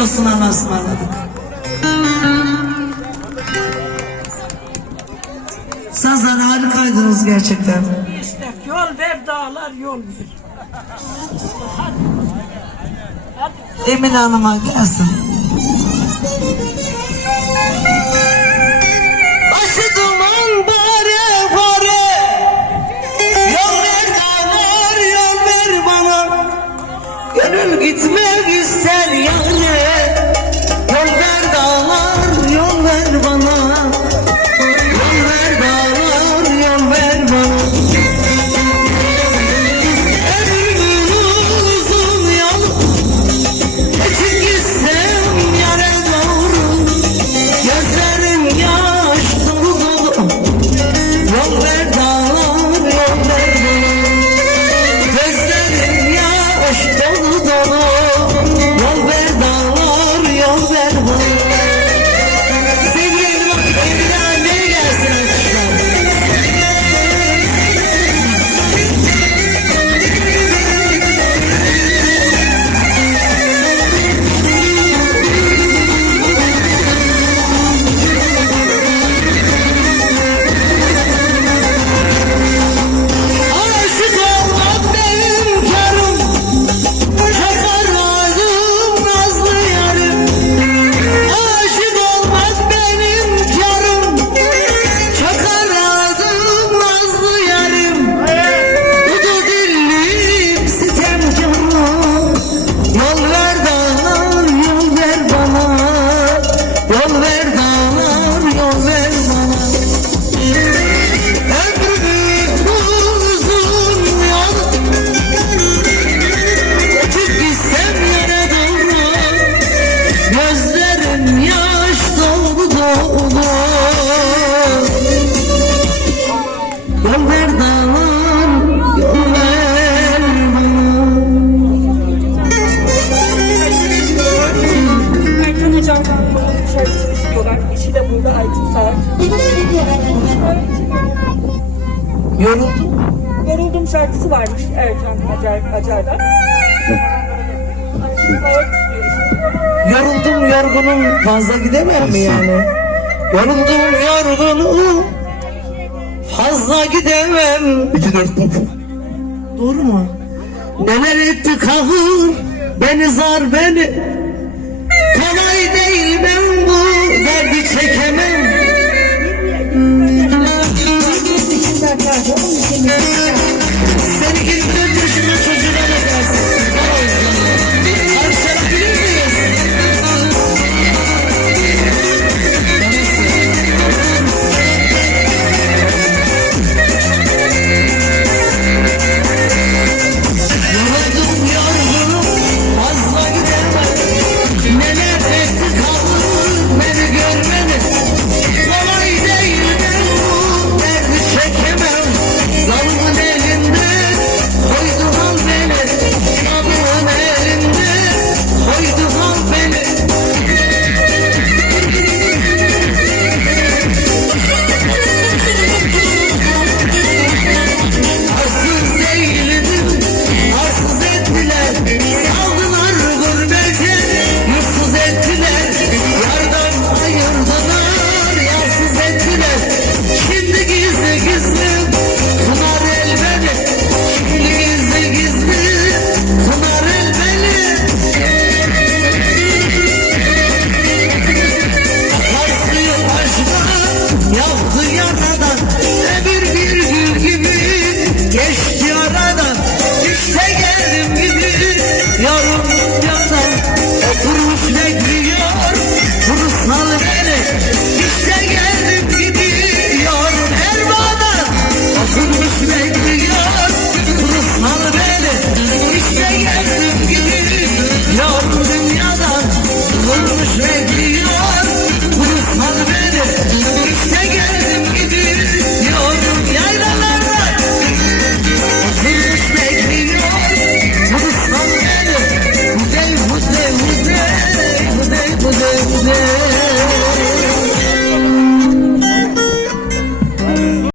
olsun Allah'a ısmarladık. Sazlar harikaydınız gerçekten. İşte yol ver dağlar yol ver. Emine Hanım'a gelsin. Başı duman bare bare Yol ver dağlar yol ver bana Gönül gitmek ister yâre Yol ver Yoruldum Yoruldum şarkısı varmış Erkan Acar, Acar'dan. Yoruldum yorgunum fazla gidemem mi yani? Yoruldum yorgunum fazla gidemem. İki dört pop. Doğru mu? Neler etti kahır beni zar beni. Kolay değil ben bu derdi çekemem. aradan Ömür bir gül gibi. Geçti aradan İşte geldim gibi. Yarım yandan Oturmuş ne gülüyor? Kurusal beni.